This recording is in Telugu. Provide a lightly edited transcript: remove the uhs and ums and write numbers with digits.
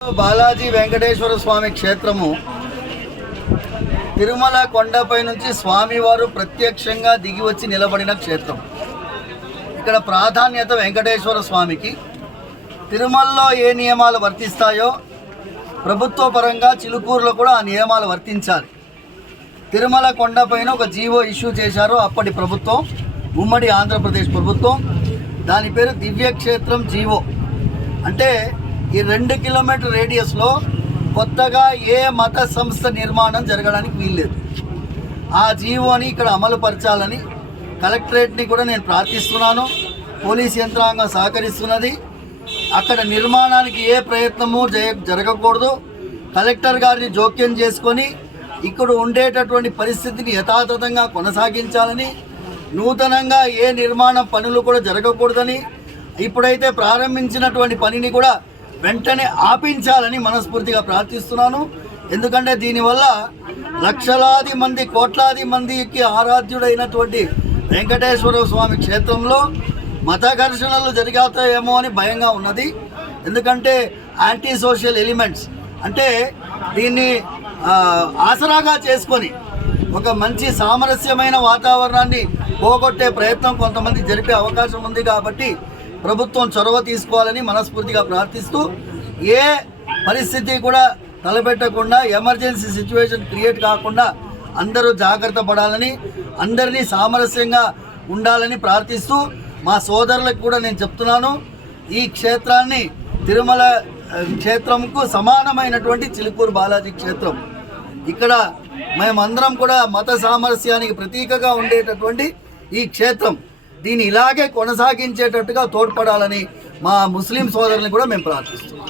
బాలాజీ వెంకటేశ్వర స్వామి క్షేత్రము తిరుమల కొండపై నుంచి స్వామివారు ప్రత్యక్షంగా దిగి వచ్చి నిలబడిన క్షేత్రం. ఇక్కడ ప్రాధాన్యత వెంకటేశ్వర స్వామికి. తిరుమలలో ఏ నియమాలు వర్తిస్తాయో ప్రభుత్వ పరంగా చిలుకూరులో కూడా ఆ నియమాలు వర్తించాలి. తిరుమల కొండపైన ఒక జీవో ఇష్యూ చేశారు అప్పటి ప్రభుత్వం, ఉమ్మడి ఆంధ్రప్రదేశ్ ప్రభుత్వం. దాని పేరు దివ్యక్షేత్రం జీవో. అంటే ఈ 2 కిలోమీటర్ రేడియస్లో కొత్తగా ఏ మత సంస్థ నిర్మాణం జరగడానికి వీల్లేదు. ఆ జీవోని ఇక్కడ అమలు పరచాలని కలెక్టరేట్ని కూడా నేను ప్రార్థిస్తున్నాను. పోలీస్ యంత్రాంగం సహకరిస్తున్నది. అక్కడ నిర్మాణానికి ఏ ప్రయత్నము జరగకూడదు. కలెక్టర్ గారిని జోక్యం చేసుకొని ఇక్కడ ఉండేటటువంటి పరిస్థితిని యథాతథంగా కొనసాగించాలని, నూతనంగా ఏ నిర్మాణ పనులు కూడా జరగకూడదని, ఇప్పుడైతే ప్రారంభించినటువంటి పనిని కూడా వెంటనే ఆపించాలని మనస్ఫూర్తిగా ప్రార్థిస్తున్నాను. ఎందుకంటే దీనివల్ల లక్షలాది మంది, కోట్లాది మందికి ఆరాధ్యుడైనటువంటి వెంకటేశ్వర స్వామి క్షేత్రంలో మత ఘర్షణలు జరుగుతాయేమో అని భయంగా ఉన్నది. ఎందుకంటే యాంటీ సోషల్ ఎలిమెంట్స్ అంటే దీన్ని ఆసరాగా చేసుకొని ఒక మంచి సామరస్యమైన వాతావరణాన్ని పోగొట్టే ప్రయత్నం కొంతమంది జరిపే అవకాశం ఉంది. కాబట్టి ప్రభుత్వం చొరవ తీసుకోవాలని మనస్ఫూర్తిగా ప్రార్థిస్తూ, ఏ పరిస్థితి కూడా తలపెట్టకుండా, ఎమర్జెన్సీ సిచ్యువేషన్ క్రియేట్ కాకుండా అందరూ జాగ్రత్త పడాలని, అందరినీ సామరస్యంగా ఉండాలని ప్రార్థిస్తూ, మా సోదరులకు కూడా నేను చెప్తున్నాను, ఈ క్షేత్రాన్ని తిరుమల క్షేత్రంకు సమానమైనటువంటి చిలుకూరు బాలాజీ క్షేత్రం. ఇక్కడ మేమందరం కూడా మత సామరస్యానికి ప్రతీకగా ఉండేటటువంటి ఈ క్షేత్రం, దీన్ని ఇలాగే కొనసాగించేటట్టుగా తోడ్పడాలని మా ముస్లిం సోదరులను కూడా మేము ప్రార్థిస్తున్నాం.